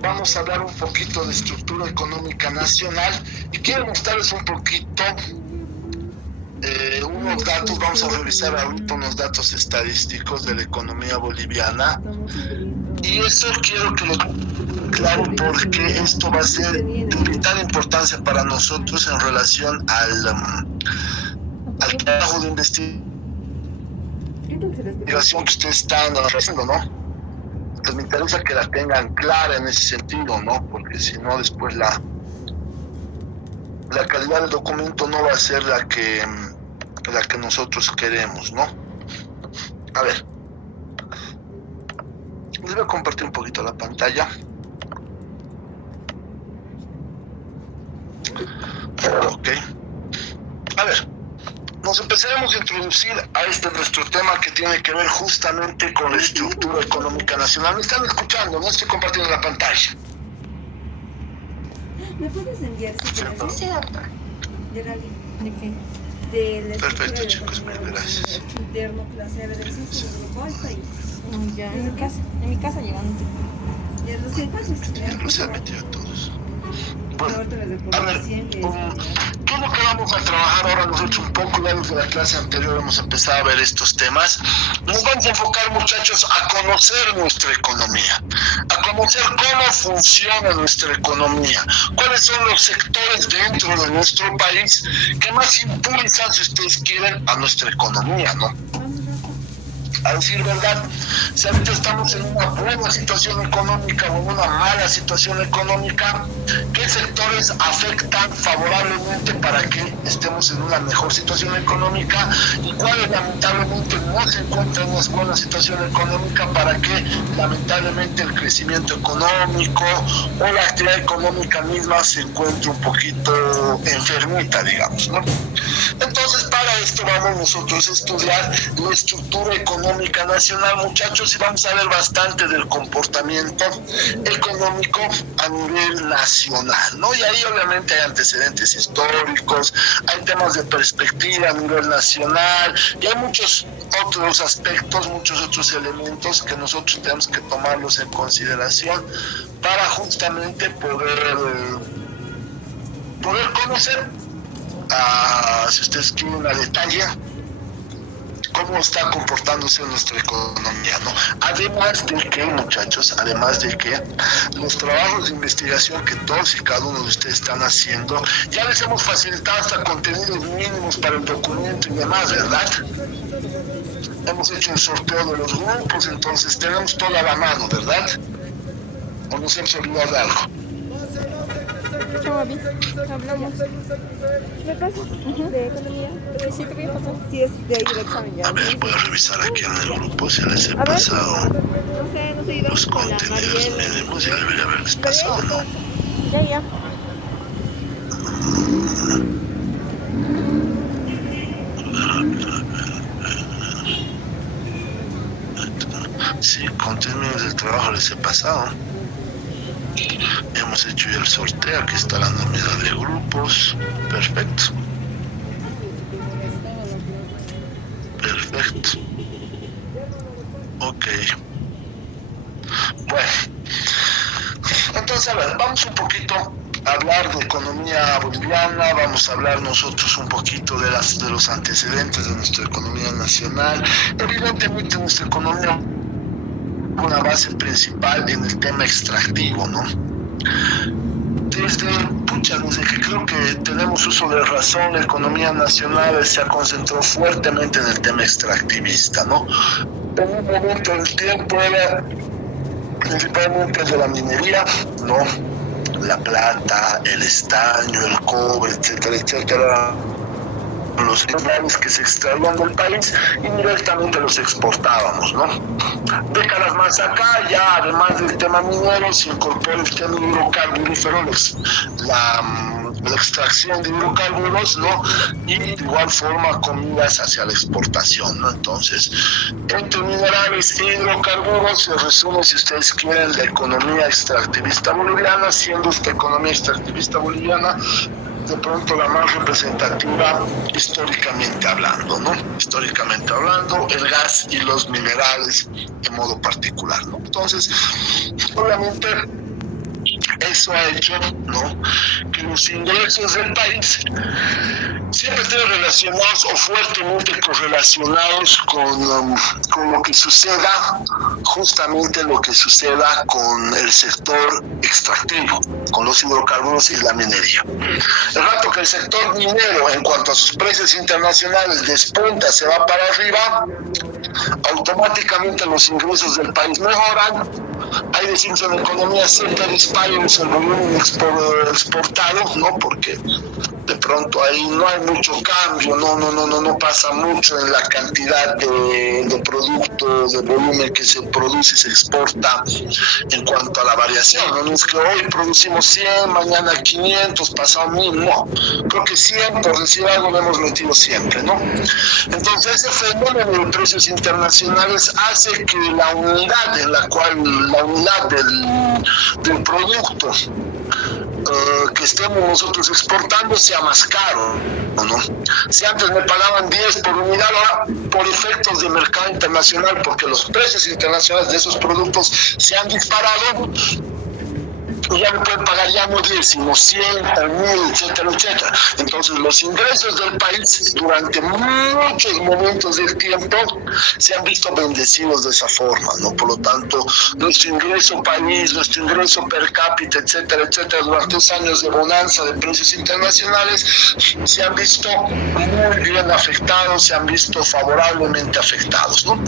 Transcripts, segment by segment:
vamos a hablar un poquito de estructura económica nacional y quiero mostrarles un poquito unos datos. Vamos a revisar ahorita unos datos estadísticos de la economía boliviana y eso quiero que lo tengan claro porque esto va a ser de vital importancia para nosotros en relación al trabajo de investigación que ustedes están haciendo, ¿no? Pues me interesa que la tengan clara en ese sentido, ¿no? Porque si no, después la calidad del documento no va a ser la que nosotros queremos, ¿no? A ver, les voy a compartir un poquito la pantalla. Ok. A ver, nos empezaremos a introducir a nuestro tema que tiene que ver justamente con la estructura económica nacional. ¿Me están escuchando? No estoy compartiendo la pantalla. ¿Me puedes enviar Sí, doctor. ¿De qué? Perfecto, chicos, gracias. Interno, clase de Sí. está ahí. Ya, en mi casa llegando. Ya lo sé, Ya los he metido a todos. Bueno, a ver, ¿qué es lo que vamos a trabajar ahora nosotros un poco? Ya desde la clase anterior hemos empezado a ver estos temas. Nos vamos a enfocar, muchachos, a conocer nuestra economía, a conocer cómo funciona nuestra economía, cuáles son los sectores dentro de nuestro país que más impulsan, si ustedes quieren, a nuestra economía, ¿no? A decir verdad, si ahorita estamos en una buena situación económica o en una mala situación económica, ¿qué sectores afectan favorablemente para que estemos en una mejor situación económica y cuáles lamentablemente no se encuentran en una buena situación económica para que lamentablemente el crecimiento económico o la actividad económica misma se encuentre un poquito enfermita, digamos, ¿no? Entonces, para esto vamos nosotros a estudiar la estructura económica nacional, muchachos, y vamos a ver bastante del comportamiento económico a nivel nacional, ¿no? Y ahí obviamente hay antecedentes históricos, hay temas de perspectiva a nivel nacional, y hay muchos otros aspectos, muchos otros elementos que nosotros tenemos que tomarlos en consideración para justamente poder conocer, si ustedes quieren a detalle, cómo está comportándose nuestra economía, ¿no? Además de que, muchachos, los trabajos de investigación que todos y cada uno de ustedes están haciendo, ya les hemos facilitado hasta contenidos mínimos para el documento y demás, ¿verdad? Hemos hecho un sorteo de los grupos, entonces tenemos toda la mano, ¿verdad? ¿O nos hemos olvidado de algo? Chao, Abby. Hablamos. ¿Me pasas de economía? Porque sí, te voy a pasar. Sí, es de ahí del examen ya. A ver, voy a revisar aquí en el grupo si les he pasado No sé, los contenidos mínimos. Ya debería haberles pasado, ¿no? Ya. Sí, contenidos del trabajo les he pasado. Hemos hecho ya el sorteo, aquí está la nómina de grupos. Perfecto. Ok. Bueno, entonces a ver, vamos un poquito a hablar de economía boliviana, vamos a hablar nosotros un poquito de los antecedentes de nuestra economía nacional. Evidentemente nuestra economía una base principal en el tema extractivo, ¿no? Desde que creo que tenemos uso de razón, la economía nacional se ha concentrado fuertemente en el tema extractivista, ¿no? En un momento del tiempo era principalmente de la minería, ¿no? La plata, el estaño, el cobre, etcétera, los minerales que se extraían del país y directamente los exportábamos, ¿no? Décadas más acá, ya además del tema minero, se incorporó el tema hidrocarburífero, la extracción de hidrocarburos, ¿no? Y de igual forma comidas hacia la exportación, ¿no? Entonces, entre minerales e hidrocarburos se resume, si ustedes quieren, la economía extractivista boliviana, siendo esta economía extractivista boliviana de pronto la más representativa históricamente hablando, ¿no? Históricamente hablando, el gas y los minerales de modo particular, ¿no? Entonces, obviamente, eso ha hecho, ¿no?, que los ingresos del país siempre estén relacionados o fuertemente correlacionados con lo que suceda, justamente lo que suceda con el sector extractivo, con los hidrocarburos y la minería. El rato que el sector minero, en cuanto a sus precios internacionales, despunta, se va para arriba, automáticamente los ingresos del país mejoran. Hay decimos en la economía siempre disparos el volumen exportado, ¿no?, porque de pronto ahí no hay mucho cambio, no pasa mucho en la cantidad de producto, de volumen que se produce y se exporta en cuanto a la variación. No es que hoy producimos 100, mañana 500, pasado 1000, no. Creo que 100, por decir algo, lo hemos metido siempre, ¿no? Entonces ese fenómeno de precios internacionales hace que la unidad del producto que estemos nosotros exportando sea más caro, ¿no? Si antes me pagaban 10 por unidad, ahora por efectos de mercado internacional, porque los precios internacionales de esos productos se han disparado, ya no pueden pagar ya no 10, sino 100, 1000, etcétera, etcétera. Entonces los ingresos del país durante muchos momentos del tiempo se han visto bendecidos de esa forma, ¿no? Por lo tanto, nuestro ingreso país, nuestro ingreso per cápita, etcétera, etcétera, durante los años de bonanza de precios internacionales se han visto muy bien afectados, se han visto favorablemente afectados, ¿no?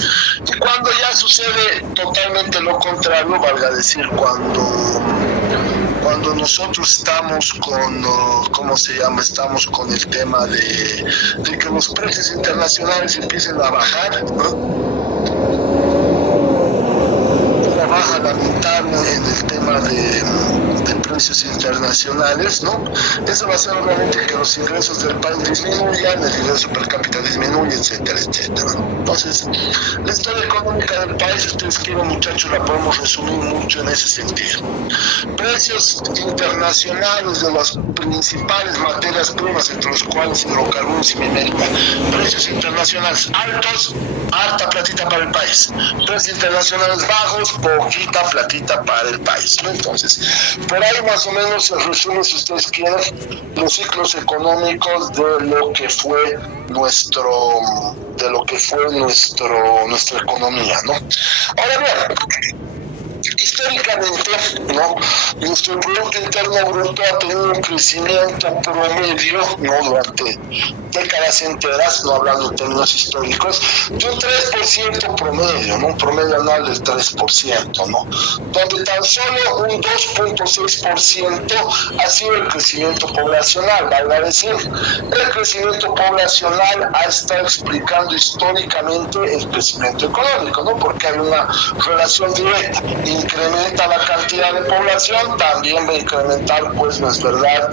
Y cuando ya sucede totalmente lo contrario, valga decir, cuando nosotros estamos con, estamos con el tema de que los precios internacionales empiecen a bajar, ¿no? Una baja lamentable en el tema de precios internacionales, ¿no? Eso va a hacer obviamente que los ingresos del país disminuyan, el ingreso per cápita disminuye, etcétera, etcétera, ¿no? Entonces, la historia económica del país, si ustedes quieren, muchachos, la podemos resumir mucho en ese sentido. Precios internacionales de las principales materias primas, entre los cuales hidrocarburos y minería. Precios internacionales altos, harta platita para el país. Precios internacionales bajos, poquita platita para el país, ¿no? Entonces, por ahí más o menos se resume, si ustedes quieren, los ciclos económicos de lo que fue nuestra economía, ¿no? Ahora bien, históricamente, ¿no?, nuestro Producto Interno Bruto ha tenido un crecimiento promedio, ¿no?, durante décadas enteras, no hablando en términos históricos, de un 3% promedio, ¿no?, un promedio anual del 3%, ¿no?, donde tan solo un 2.6% ha sido el crecimiento poblacional. Vale decir, el crecimiento poblacional ha estado explicando históricamente el crecimiento económico, ¿no?, porque hay una relación directa. Incrementa la cantidad de población, también va a incrementar, pues, no es verdad,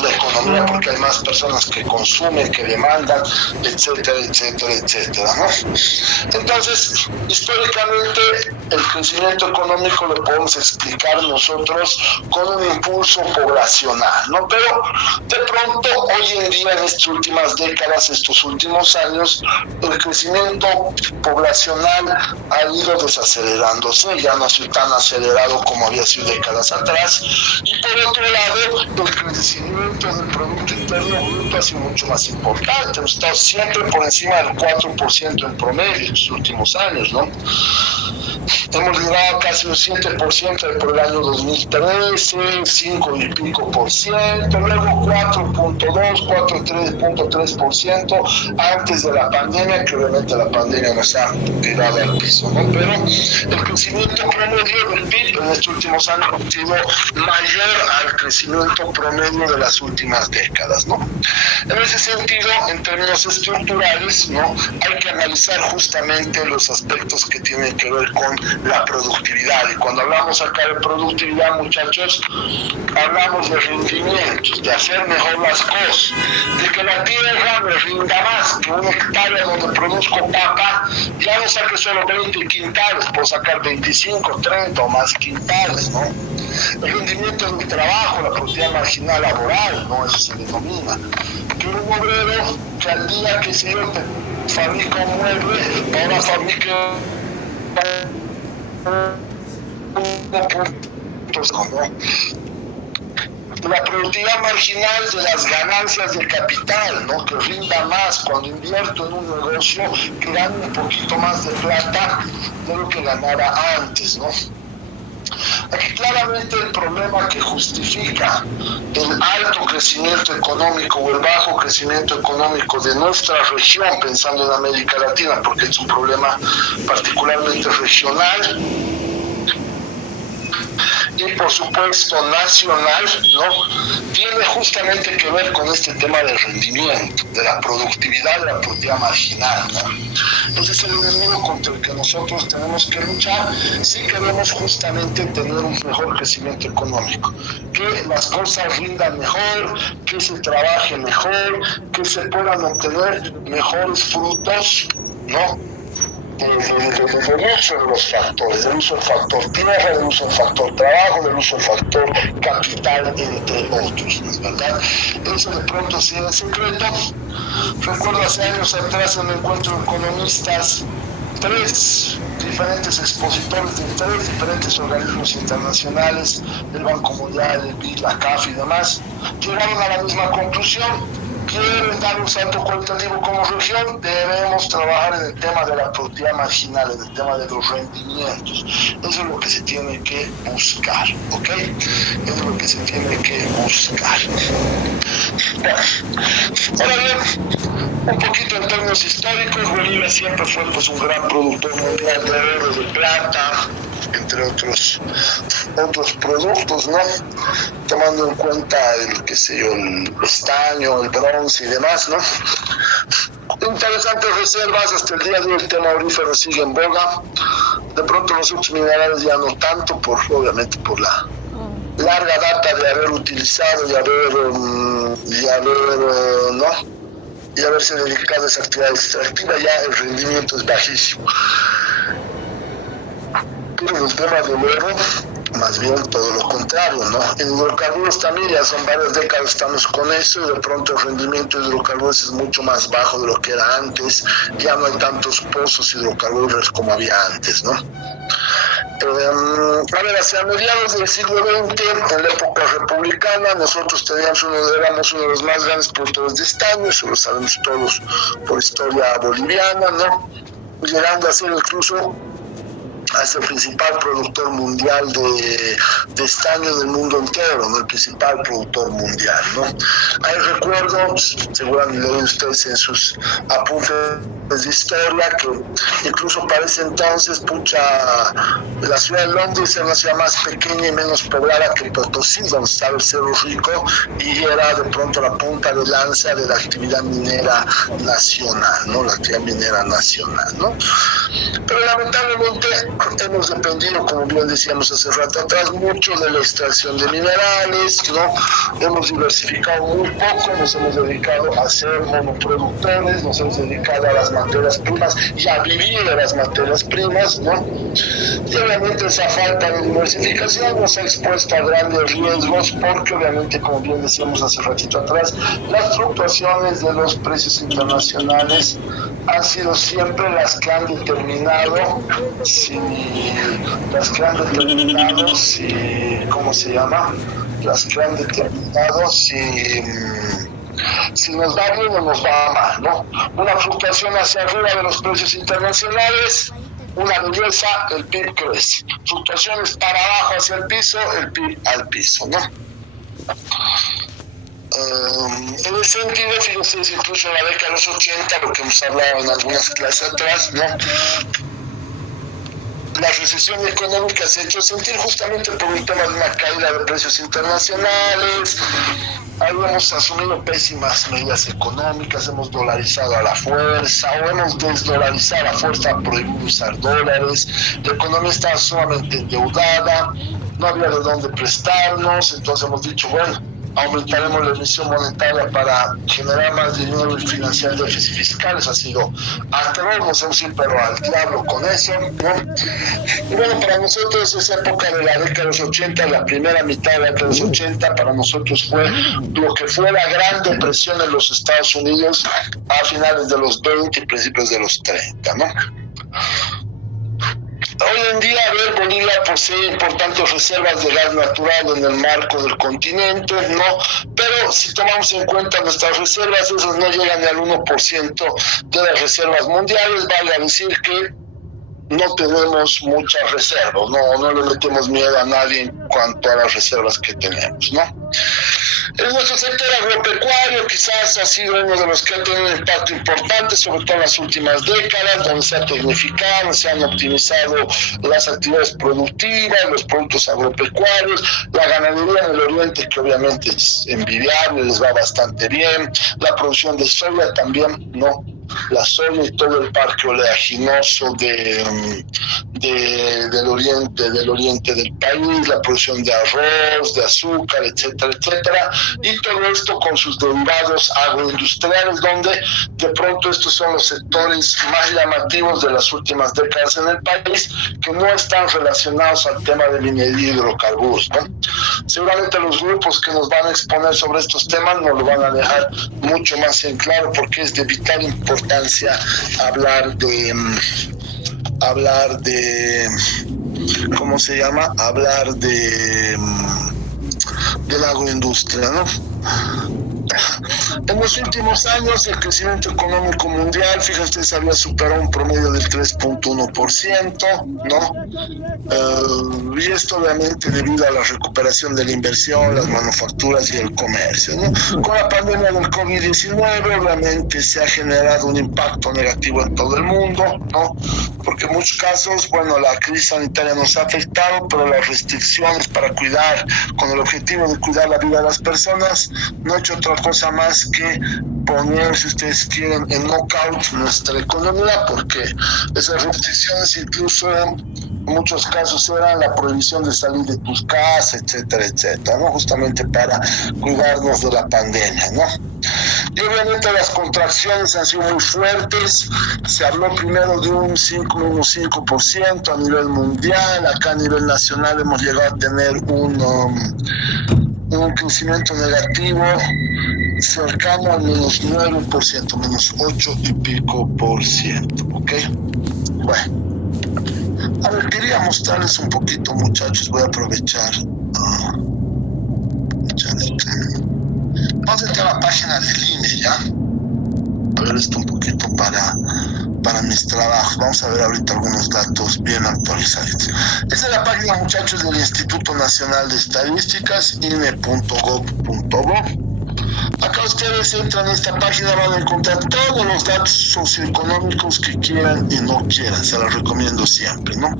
la economía, porque hay más personas que consumen, que demandan, etcétera, etcétera, etcétera, ¿no? Entonces, históricamente, el crecimiento económico lo podemos explicar nosotros con un impulso poblacional, ¿no? Pero, de pronto, hoy en día, en estas últimas décadas, estos últimos años, el crecimiento poblacional ha ido desacelerándose, ya no ha sido tan acelerado como había sido décadas atrás, y por otro lado, el crecimiento del Producto Interno Bruto ha sido mucho más importante. Hemos estado siempre por encima del 4% en promedio en los últimos años, ¿no? Hemos llegado a casi un 7% por el año 2013, 5 y pico por ciento, luego 4.3% antes de la pandemia, que obviamente la pandemia nos ha tirado al piso, ¿no? Pero el crecimiento promedio del PIB en estos últimos años ha sido mayor al crecimiento promedio de las últimas décadas, ¿no? En ese sentido, en términos estructurales, ¿no?, hay que analizar justamente los aspectos que tienen que ver con la productividad. Y cuando hablamos acá de productividad, muchachos, hablamos de rendimientos, de hacer mejor las cosas, de que la tierra me rinda más, que una hectárea donde produzco papa, ya no saque solo 20 quintales, puedo sacar 25, 30 o más quintales, ¿no? El rendimiento del trabajo, la productividad marginal laboral, ¿no?, eso se denomina. Que un obrero que al día que se fabrica un mueble, ahora fabrica la productividad marginal de las ganancias de capital, ¿no? Que rinda más cuando invierto en un negocio, que gane un poquito más de plata de lo que ganara antes, ¿no? Aquí claramente el problema que justifica el alto crecimiento económico o el bajo crecimiento económico de nuestra región, pensando en América Latina, porque es un problema particularmente regional, y por supuesto nacional, ¿no? Tiene justamente que ver con este tema del rendimiento, de la productividad, de la productividad marginal, ¿no? Ese es el enemigo contra el que nosotros tenemos que luchar si queremos justamente tener un mejor crecimiento económico, que las cosas rindan mejor, que se trabaje mejor, que se puedan obtener mejores frutos, ¿no? Del uso de los factores, del uso del factor tierra, del uso del factor trabajo, del uso del factor capital, entre otros, ¿no es verdad? Eso de pronto sí es secreto. Recuerdo hace años atrás en un encuentro de economistas, 3 diferentes expositores de 3 diferentes organismos internacionales, el Banco Mundial, el BID, la CAF y demás, llegaron a la misma conclusión. Quieren dar un salto cualitativo como región, debemos trabajar en el tema de la productividad marginal, en el tema de los rendimientos. Eso es lo que se tiene que buscar, ¿ok? Eso es lo que se tiene que buscar. Bueno, ahora bien, un poquito en términos históricos, Bolivia siempre fue pues, un gran productor mundial de oro, de plata, entre otros productos, ¿no? Tomando en cuenta el, qué sé yo, el estaño, el bronce y demás, ¿no? Interesantes reservas, hasta el día de hoy el tema aurífero sigue en boga. De pronto los otros minerales ya no tanto, obviamente por la larga data de haber utilizado y haberse dedicado a esa actividad extractiva, ya el rendimiento es bajísimo. Pero en el tema del oro, más bien todo lo contrario, ¿no? En hidrocarburos también ya son varias décadas estamos con eso y de pronto el rendimiento de hidrocarburos es mucho más bajo de lo que era antes, ya no hay tantos pozos hidrocarburos como había antes, ¿no? A ver, hacia mediados del siglo XX, en la época republicana, nosotros éramos uno de los más grandes productores de estaño, eso lo sabemos todos por historia boliviana, ¿no? Llegando a ser incluso el principal productor mundial de estaño del mundo entero, ¿no? El principal productor mundial, ¿no? Hay recuerdos, seguramente leen ustedes en sus apuntes de historia, que incluso para ese entonces, la ciudad de Londres era una ciudad más pequeña y menos poblada que Potosí, donde estaba el Cerro Rico, y era de pronto la punta de lanza de la actividad minera nacional, ¿no? La actividad minera nacional, ¿no? Pero lamentablemente hemos dependido, como bien decíamos hace rato atrás, mucho de la extracción de minerales, ¿no? Hemos diversificado muy poco, nos hemos dedicado a ser monoproductores, nos hemos dedicado a las materias primas y a vivir de las materias primas, ¿no? Y obviamente esa falta de diversificación nos ha expuesto a grandes riesgos porque obviamente, como bien decíamos hace ratito atrás, las fluctuaciones de los precios internacionales han sido siempre las que han determinado si nos va bien o nos va mal, ¿no? Una fluctuación hacia arriba de los precios internacionales, una belleza, el PIB crece. Fluctuaciones para abajo hacia el PIB al piso, ¿no? En ese sentido, fíjense, incluso en la década de los 80, lo que hemos hablado en algunas clases atrás, ¿no? La recesión económica se ha hecho sentir justamente por un tema de una caída de precios internacionales. Habíamos asumido pésimas medidas económicas, hemos dolarizado a la fuerza o hemos desdolarizado a la fuerza, prohibido usar dólares, la economía estaba sumamente endeudada, no había de dónde prestarnos, entonces hemos dicho, bueno, aumentaremos la emisión monetaria para generar más dinero y financiar el déficit fiscal. Eso ha sido atroz, nos hemos ido pero al diablo con eso, ¿no? Y bueno, para nosotros esa época de la década de los 80, la primera mitad de la década de los 80, para nosotros fue lo que fue la Gran Depresión en los Estados Unidos a finales de los 20 y principios de los 30, ¿no? Hoy en día, a ver, Bolivia posee importantes reservas de gas natural en el marco del continente, ¿no? Pero si tomamos en cuenta nuestras reservas, esas no llegan ni al 1% de las reservas mundiales, vale a decir que no tenemos muchas reservas, no le metemos miedo a nadie en cuanto a las reservas que tenemos, ¿no? En nuestro sector agropecuario quizás ha sido uno de los que ha tenido un impacto importante, sobre todo en las últimas décadas, donde se ha tecnificado, se han optimizado las actividades productivas, los productos agropecuarios, la ganadería en el oriente, que obviamente es envidiable, les va bastante bien, la producción de soya también, ¿no? La soya y todo el parque oleaginoso del oriente del país, la producción de arroz, de azúcar, etcétera, etcétera, y todo esto con sus derivados agroindustriales, donde de pronto estos son los sectores más llamativos de las últimas décadas en el país, que no están relacionados al tema de minería y hidrocarburos, ¿no? Seguramente los grupos que nos van a exponer sobre estos temas nos lo van a dejar mucho más en claro, porque es de vital importancia hablar de ¿cómo se llama? Hablar de la agroindustria, ¿no? En los últimos años el crecimiento económico mundial, fíjate, se había superado un promedio del 3.1%, ¿no? Y esto obviamente debido a la recuperación de la inversión, las manufacturas y el comercio, ¿no? Con la pandemia del COVID-19 obviamente se ha generado un impacto negativo en todo el mundo, ¿no? Porque en muchos casos, bueno, la crisis sanitaria nos ha afectado, pero las restricciones para cuidar, con el objetivo de cuidar la vida de las personas, no ha hecho otra cosa más que poner, si ustedes quieren, en knockout nuestra economía, porque esas restricciones incluso en muchos casos eran la prohibición de salir de tus casas, etcétera, etcétera, ¿no? Justamente para cuidarnos de la pandemia, ¿no? Y obviamente las contracciones han sido muy fuertes. Se habló primero de un menos 5% a nivel mundial. Acá a nivel nacional hemos llegado a tener un crecimiento negativo cercano al menos 9%, menos 8 y pico por ciento, ¿ok? Bueno, a ver, quería mostrarles un poquito, muchachos, voy a aprovechar. Vamos a entrar a la página del INE, ¿ya? A ver esto un poquito para mis trabajos. Vamos a ver ahorita algunos datos bien actualizados. Esta es la página, muchachos, del Instituto Nacional de Estadísticas, INE.gov.bo. Acá ustedes entran a esta página, van a encontrar todos los datos socioeconómicos que quieran y no quieran, se los recomiendo siempre, ¿no?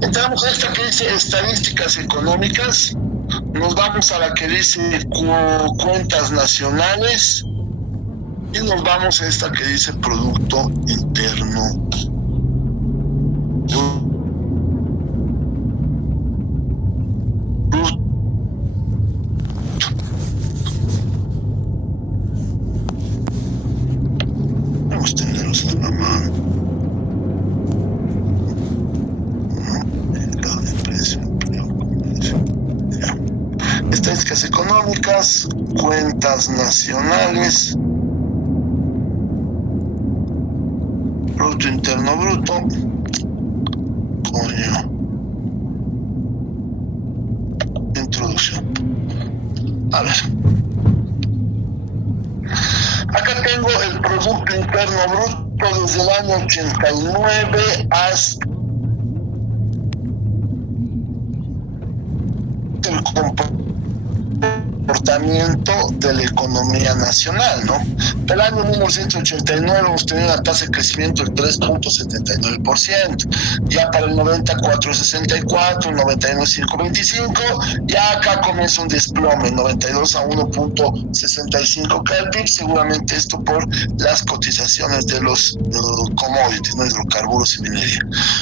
Entramos a esta que dice estadísticas económicas, nos vamos a la que dice cuentas nacionales y nos vamos a esta que dice Producto Interno estadísticas económicas, cuentas nacionales, Producto Interno Bruto, introducción. A ver. Acá tengo el Producto Interno Bruto desde el año 89 hasta el comportamiento de la economía nacional, ¿no? Del año 1989 hemos tenido una tasa de crecimiento del 3.79%, ya para el 90 4.64, 91 5.25, ya acá comienza un desplome, 92 a 1.65 que el PIB, seguramente esto por las cotizaciones de los commodities, ¿no? Hidrocarburos y minería.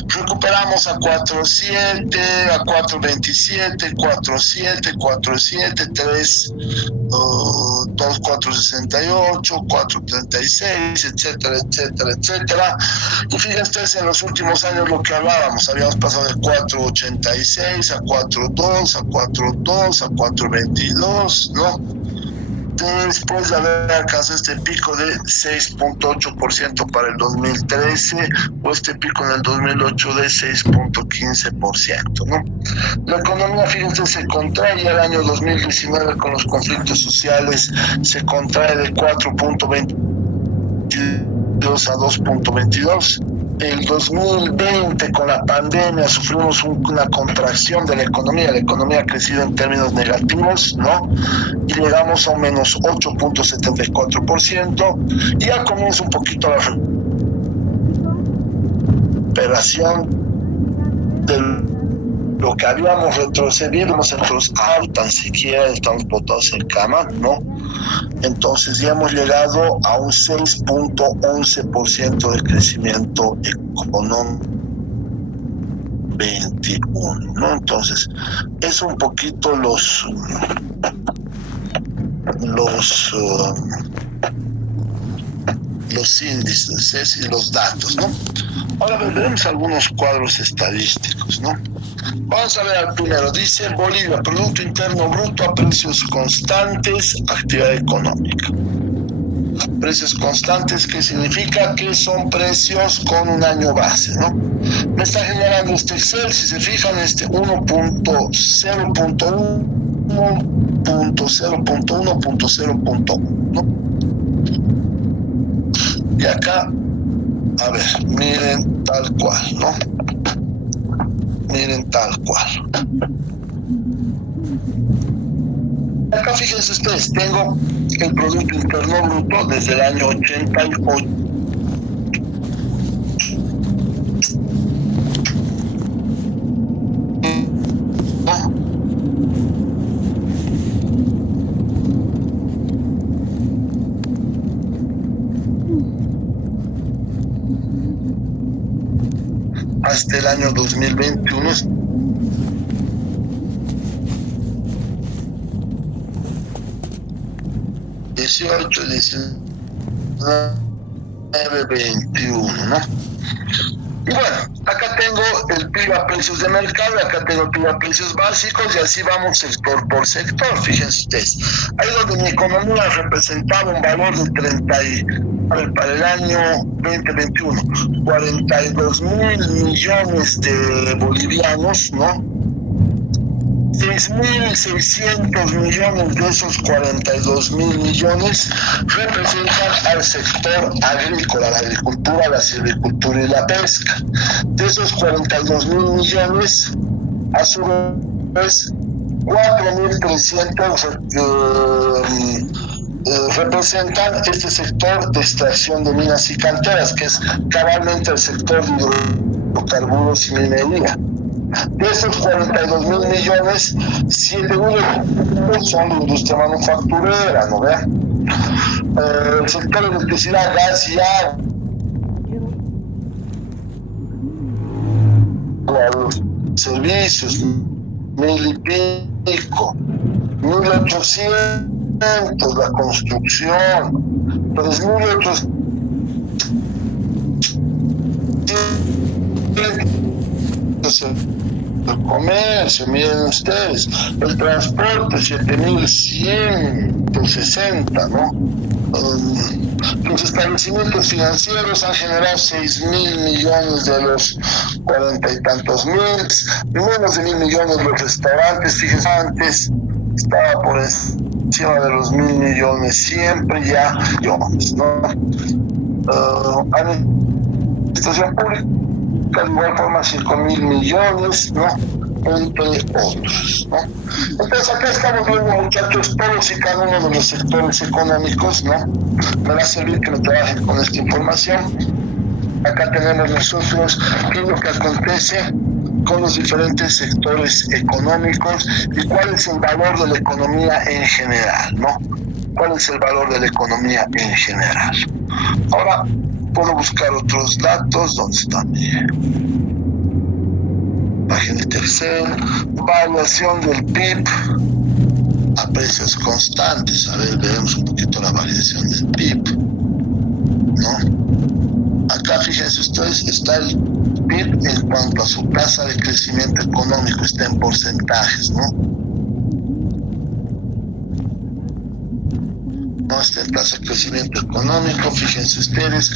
Recuperamos a 4.7, a 4.27, 4.7, 4.7, 3, 2.468, 4.36, etcétera, etcétera, etcétera. Y fíjense en los últimos años lo que hablábamos, habíamos pasado de 4.86 a 4.2, a 4.2, a 4.22, ¿no? después de haber alcanzado este pico de 6.8% para el 2013 o este pico en el 2008 de 6.15%, ¿no? La economía, fíjense, se contrae el año 2019 con los conflictos sociales, se contrae de 4.22 a 2.22. El 2020 con la pandemia sufrimos una contracción de la economía ha crecido en términos negativos, ¿no? Y llegamos a un menos 8.74%, y ya comienza un poquito la recuperación de lo que habíamos retrocedido, nosotros tan siquiera estamos botados en cama, ¿no? Entonces ya hemos llegado a un 6.11% de crecimiento económico 21, ¿no? Entonces es un poquito los índices y los datos, ¿no? Ahora veremos algunos cuadros estadísticos, ¿no? Vamos a ver al primero. Dice Bolivia, Producto Interno Bruto a precios constantes, actividad económica. Precios constantes, ¿qué significa? Que son precios con un año base, ¿no? Me está generando este Excel, si se fijan, este 1.0.1.0.1.0.1, ¿no? Y acá, a ver, miren tal cual, ¿no? Miren tal cual. Acá fíjense ustedes, tengo el Producto Interno Bruto desde el año 88. Hasta el año 2021. 18, 19, 21, ¿no? Y bueno, acá tengo el PIB a precios de mercado, acá tengo el PIB a precios básicos, y así vamos sector por sector. Fíjense ustedes, ahí donde mi economía representaba un valor de para el año 2021, 42.000 millones de bolivianos, ¿no? 6.600 millones de esos 42.000 millones representan al sector agrícola, la agricultura, la silvicultura y la pesca. De esos 42.000 millones, a su vez, 4.300 representan este sector de extracción de minas y canteras, que es cabalmente el sector de hidrocarburos y minería. De esos 42.000 millones, 7.000 son de industria manufacturera, ¿no vean? El sector de electricidad, gas y agua, los servicios, 1.000 y pico, 1.800 la construcción, 3.800 el comercio, miren ustedes, el transporte 7.160, ¿no? Los establecimientos financieros han generado 6.000 millones de los 40 y tantos mil, menos de 1.000 millones de los restaurantes. Fíjense, antes estaba por encima de los 1.000 millones, siempre ya millones, ¿no? Administración pública, de igual forma 5.000 millones, ¿no? Entre otros, ¿no? Entonces acá estamos viendo, muchachos, todos y cada uno de los sectores económicos, ¿no? Me va a servir que me trabajen con esta información. Acá tenemos nosotros qué es lo que acontece con los diferentes sectores económicos y cuál es el valor de la economía en general, ¿no? ¿Cuál es el valor de la economía en general? Ahora puedo buscar otros datos. ¿Dónde está mi página de Excel? Variación del PIB a precios constantes. A ver, veremos un poquito la variación del PIB, ¿no? Acá fíjense ustedes, está el PIB en cuanto a su tasa de crecimiento económico, está en porcentajes, ¿no? ¿no? Esta tasa de crecimiento económico. Fíjense ustedes,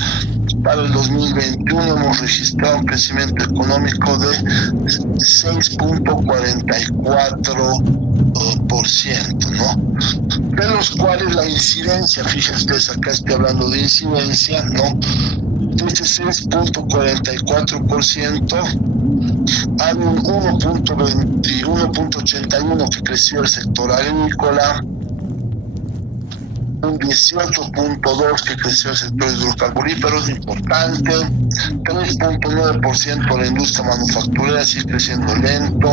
para el 2021 hemos registrado un crecimiento económico de 6.44%, ¿no? De los cuales la incidencia, fíjense ustedes, acá estoy hablando de incidencia, ¿no? De ese 6.44% hay un 1.81 que creció el sector agrícola, un 18.2 que creció el sector hidrocarburífero, es importante, 3.9% la industria manufacturera, sigue creciendo lento,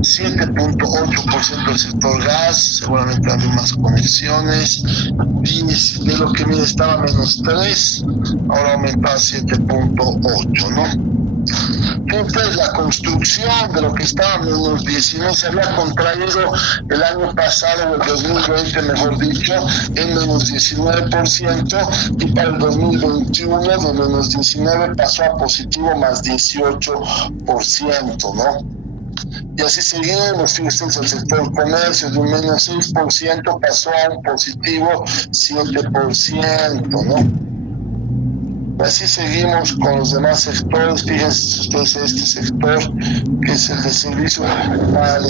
7.8% el sector gas, seguramente hay más conexiones, y de lo que mira estaba menos 3, ahora aumenta a 7.8, ¿no? Entonces la construcción de lo que estaba menos 19 se había contraído el año pasado, el 2020 mejor dicho, en menos 19%, y para el 2021 de menos 19 pasó a positivo más 18%, ¿no? Y así seguimos, fíjense, el sector comercio de un menos 6% pasó a un positivo 7%, ¿no? Así seguimos con los demás sectores. Fíjense ustedes, este sector, que es el de servicios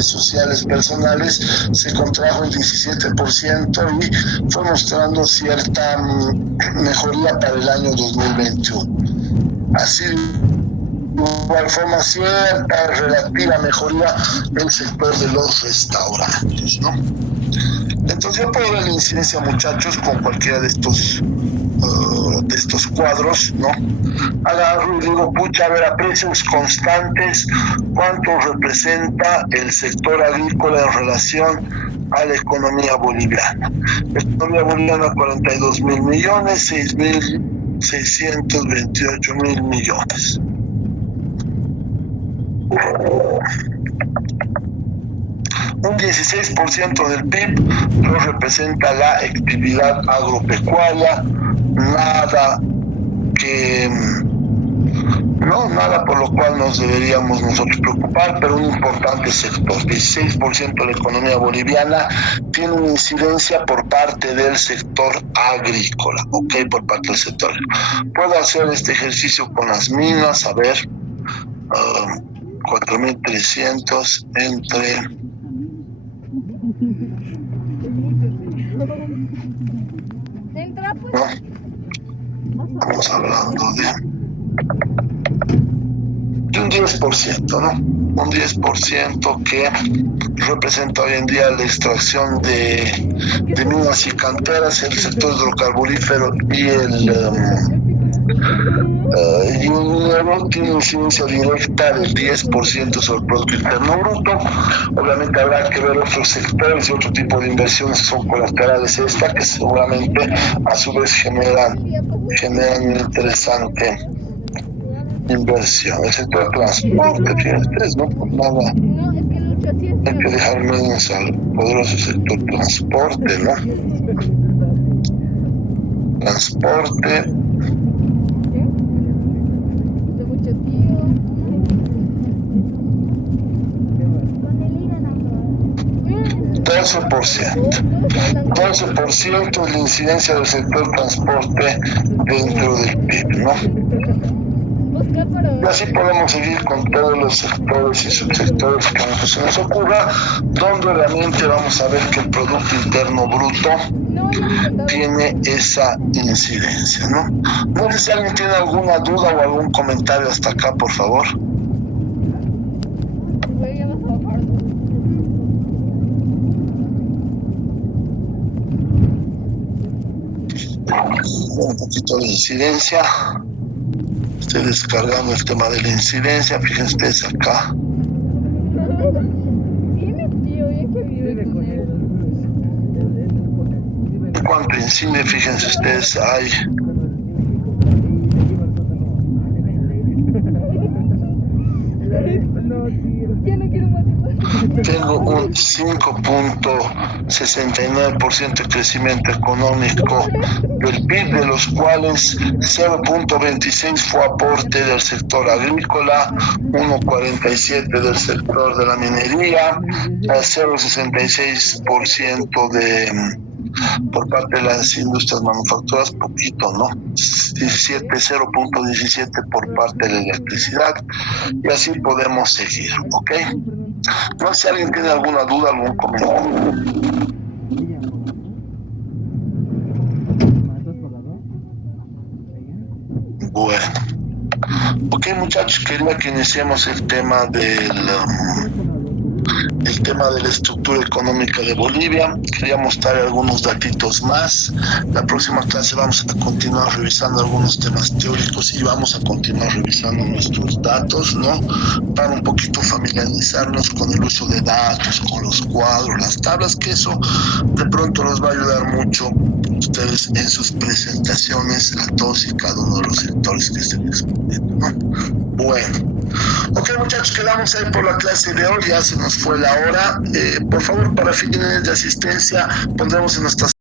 sociales personales, se contrajo el 17% y fue mostrando cierta mejoría para el año 2021. Así, de igual forma, cierta relativa mejoría el sector de los restaurantes, ¿no? Entonces yo puedo ver la incidencia, muchachos, con cualquiera de estos cuadros, ¿no? Agarro y digo, pucha, a ver, a precios constantes, ¿cuánto representa el sector agrícola en relación a la economía boliviana? La economía boliviana, 42.000 millones, 6.628.000 millones. Un 16% del PIB lo representa la actividad agropecuaria, nada por lo cual nos deberíamos nosotros preocupar, pero un importante sector. 16% de la economía boliviana tiene una incidencia por parte del sector agrícola, ¿ok? Por parte del sector. Puedo hacer este ejercicio con las minas, a ver, 4.300 entre... ¿no? Estamos hablando de un 10%, ¿no? Un 10% que representa hoy en día la extracción de minas y canteras, el sector hidrocarburífero y el minero tiene incidencia directa del 10% sobre el Producto Interno Bruto. Obviamente habrá que ver otros sectores y otro tipo de inversiones que son colaterales esta, que seguramente a su vez generan una interesante inversión. El sector transporte, fíjense, ¿no? Pues nada, hay que dejar menos al poderoso sector transporte, ¿no? Transporte. 12% es la incidencia del sector transporte dentro del PIB, ¿no? Y así podemos seguir con todos los sectores y subsectores que se nos ocurra, donde realmente vamos a ver que el Producto Interno Bruto tiene esa incidencia, ¿no? No sé si alguien tiene alguna duda o algún comentario hasta acá, por favor. Un poquito de incidencia. Estoy descargando el tema de la incidencia. Fíjense ustedes acá. En cuanto incide, fíjense ustedes, hay tengo un 5.69% de crecimiento económico del PIB, de los cuales 0.26 fue aporte del sector agrícola, 1.47 del sector de la minería, 0.66% por parte de las industrias manufacturas, poquito, ¿no? 0.17 por parte de la electricidad, y así podemos seguir, ¿ok? No sé si alguien tiene alguna duda, algún comentario. Bueno, ok, muchachos, quería que iniciemos el tema de la estructura económica de Bolivia. Quería mostrar algunos datitos más. La próxima clase vamos a continuar revisando algunos temas teóricos y vamos a continuar revisando nuestros datos, ¿no? Para un poquito familiarizarnos con el uso de datos, con los cuadros, las tablas, que eso de pronto nos va a ayudar mucho ustedes en sus presentaciones a todos y cada uno de los sectores que estén exponiendo, ¿no? Bueno. Ok, muchachos, quedamos ahí por la clase de hoy, ya se nos fue la hora. Por favor, para fines de asistencia, pondremos en nuestras